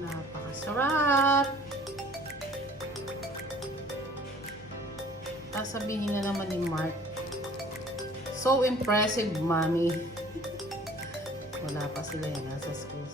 Napakasarap! Sasabihin na naman ni Mark, so impressive, mommy. Wala pa sila yan, nasa school.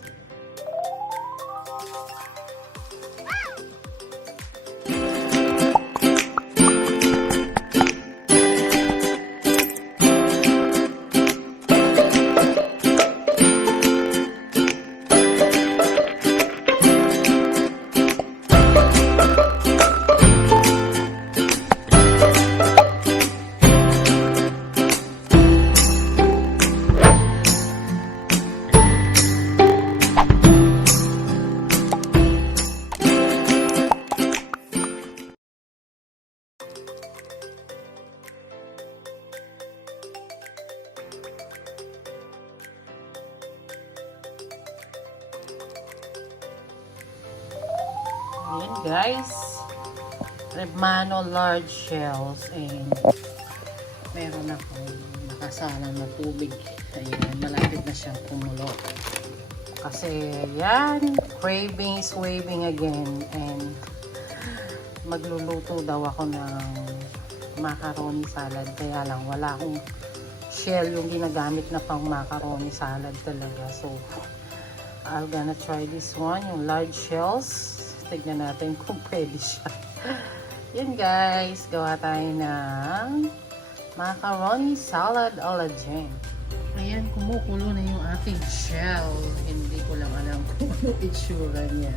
Ayan guys, Rebmano large shells, and meron akong nakasalang na tubig. Ayan, malapit na siyang kumulo. Kasi yan, craving is waving again, and magluluto daw ako ng macaroni salad. Kaya lang wala akong shell yung ginagamit na pang macaroni salad talaga. So I'm gonna try this one, yung large shells. Tignan natin kung pwede siya. Yan guys, gawa tayo ng macaroni salad a la Gheng. Ayan, kumukulo na yung ating shell. Hindi ko lang alam kung ano itsura niya.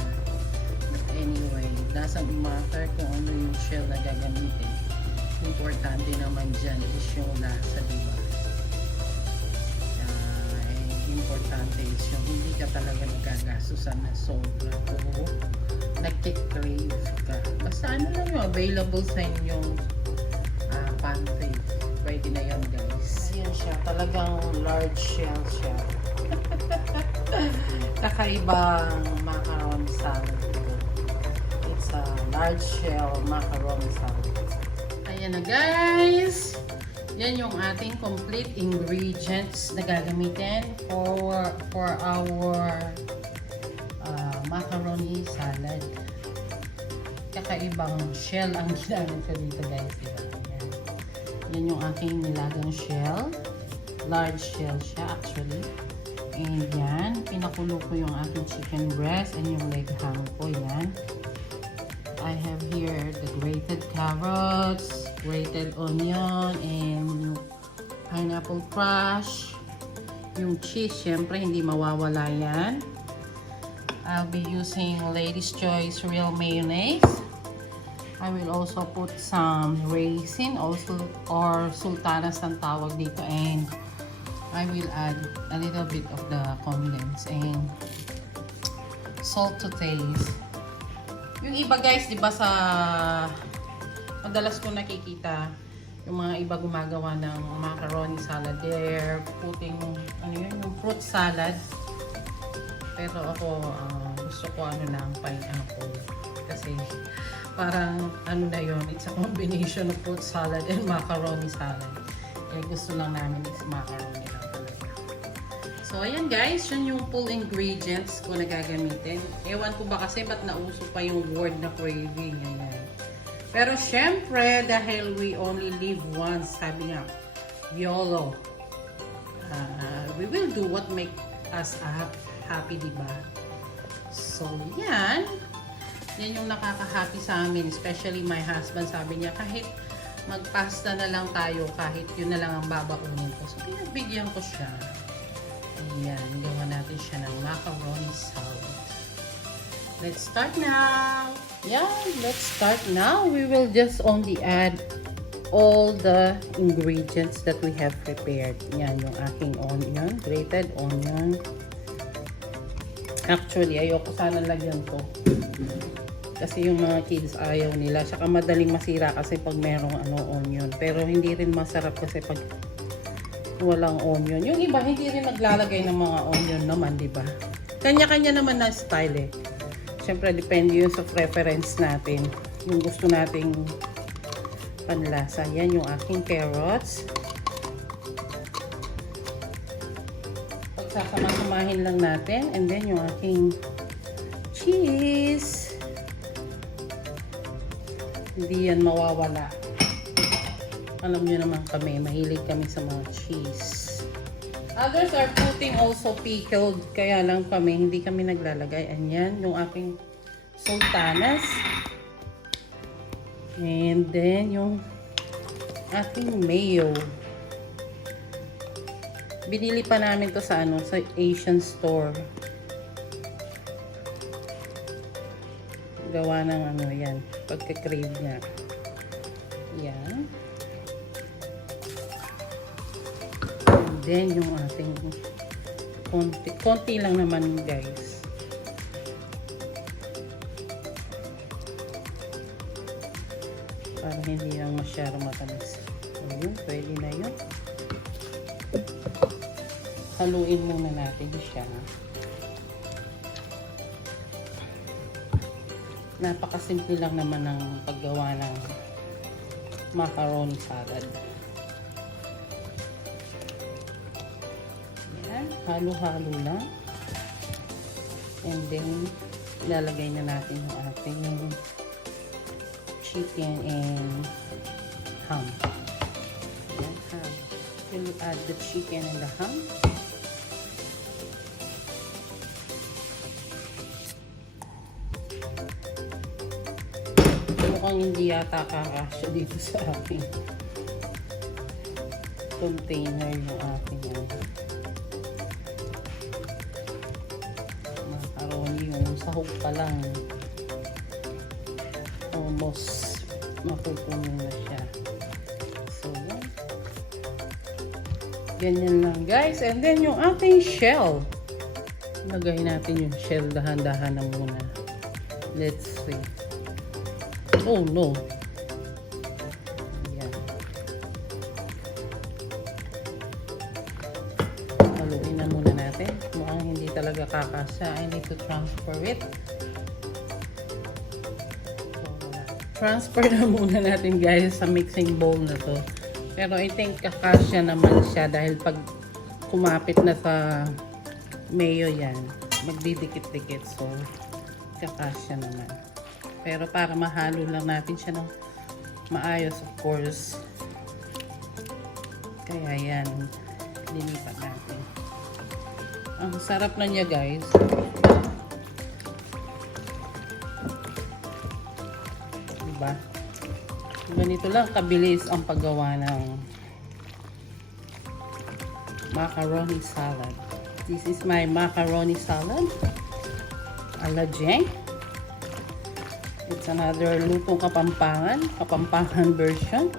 But anyway, doesn't matter kung ano yung shell na gagamitin. Importante naman dyan is yung lasa, diba? Importante is yung hindi ka talaga nagkagasusan na sobra o nagkikrave ka. Basta ano lang yung available sa inyong pantry. Pwede na yan guys. Ayan siya. Talagang large shell siya. Kakaibang macaroni salad. It's a large shell macaroni salad. Ayan na guys. Yan yung ating complete ingredients na gagamitin for our macaroni salad. Kakaibang shell ang ginamit ko dito guys. Diba? Yan yung aking nilagang shell. Large shell siya actually. And yan, pinakulo ko yung aking chicken breast and yung leg ham ko. Yan. I have here the grated carrots, grated onion, and pineapple crush. Yung cheese, syempre hindi mawawala yan. I'll be using Lady's Choice Real Mayonnaise. I will also put some raisin, also or sultanas ang tawag dito, and I will add a little bit of the condensed and salt to taste. Yung iba guys, di ba sa madalas ko nakikita yung mga iba gumagawa ng macaroni salad, they're putting ano yun, yung fruit salad. Pero ako gusto ko ano lang, pineapple. Kasi parang ano na yun, it's a combination of fruit salad and macaroni salad. Eh gusto lang namin is macaroni lang talaga. So ayan guys, yun yung full ingredients ko na gagamitin. Ewan ko ba kasi ba't nauso pa yung word na craving. Ayan. Pero syempre, dahil we only live once, sabi nga, YOLO. We will do what make us happy, diba? So, yan. Yan yung nakaka-happy sa amin. Especially my husband, sabi niya, kahit magpasta na lang tayo, kahit yun na lang ang babaunin ko. So, pinagbigyan ko siya. Ayan, gawa natin siya ng macaroni salad. Let's start now. Yeah, let's start now. We will just only add all the ingredients that we have prepared. Yan, yung aking onion, grated onion. Actually, ayoko sana lagyan to. Kasi yung mga kids ayaw nila. Saka madaling masira kasi pag merong onion. Pero hindi rin masarap kasi pag walang onion. Yung iba, hindi rin naglalagay ng mga onion naman, di ba? Kanya-kanya naman na style eh. Siyempre, depende yun sa preference natin. Yung gusto nating panlasa. Yan yung aking carrots. Pagsasama-samahin lang natin. And then yung aking cheese. Hindi yan mawawala. Alam nyo naman kami, mahilig kami sa mga cheese. Others are putting also pickled. Kaya lang kami, hindi kami naglalagay. Ayan, yung aking sultanas. And then, yung aking mayo. Binili pa namin to sa sa Asian store. Gawa ng yan, pagka-crave niya. Yan. And then, yung ating konti lang naman, guys. Para hindi lang masyadong matamis. Ayun, pwede na yun. Haluin muna natin siya. Napakasimple lang naman ng paggawa ng macaroni salad. Yan, halo-halo lang. And then, ilalagay na natin yung ating chicken and ham. Yan, ham. We'll add the chicken and the ham. Mukhang hindi yata kakasya dito sa ating container yung ating macaroni. Yung sahog pa lang almost mapupuno na siya. So ganyan lang, guys. And then yung ating shell, lagay natin yung shell dahan-dahan na muna. Let's see. Oh no. Ayan. Haluin na muna natin. Mukhang hindi talaga kakasya. I need to transfer it. So, transfer na muna natin, guys, sa mixing bowl na to. Pero I think kakasya naman siya dahil pag kumapit na sa mayo yan, magdidikit-dikit. So, kakasya naman. Pero para mahalo lang natin siya ng maayos, of course. Kaya yan, linipat natin. Ang sarap na niya, guys. Diba? Ganito lang kabilis ang paggawa ng macaroni salad. This is my macaroni salad a la Gheng. It's another Lutong Kapampangan version.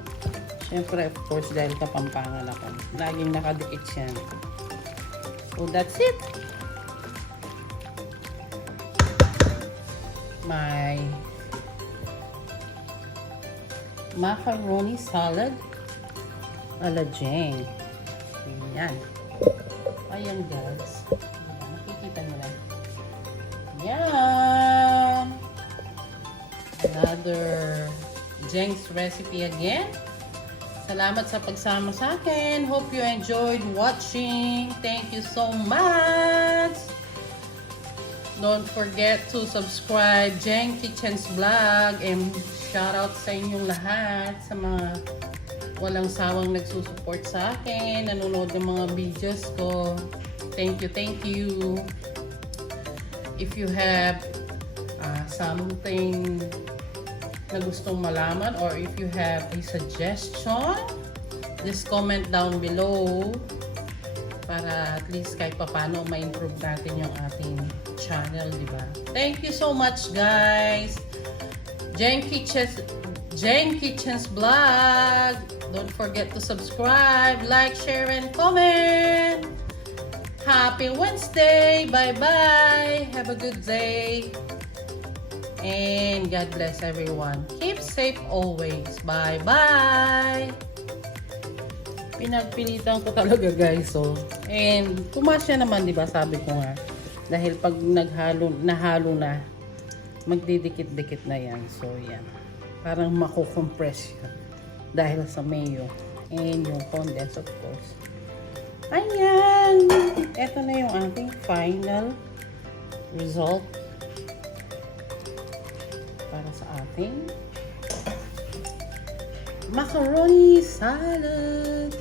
Siyempre, of course, dahil Kapampangan ako. Laging nakadikit yan. So, that's it. My macaroni salad a la Gheng. Ayan. Ayan, guys. Nakikita nyo lang. Ayan. Another Gheng's recipe again. Salamat sa pagsama sa akin. Hope you enjoyed watching. Thank you so much. Don't forget to subscribe Gheng Kitchen's vlog, and shout out sa inyong lahat, sa mga walang sawang nagsusupport sa akin, nanonood ng mga videos ko. Thank you, thank you. If you have something na gustong malaman, or if you have a suggestion, just comment down below para at least kahit papano ma-improve natin yung ating channel, di ba? Thank you so much, guys. Gheng Kitchen's vlog. Don't forget to subscribe, like, share, and comment. Happy Wednesday. Bye-bye. Have a good day. And God bless everyone. Keep safe always. Bye-bye. Pinagpilitan ko talaga, guys. So, and pumasya naman, di ba? Sabi ko nga. Dahil pag nahalo na, magdidikit-dikit na yan. So, yan. Parang makukompress siya. Dahil sa mayo. And yung condensed, of course. Ayan! Ito na yung ating final result. para sa ating macaroni salad.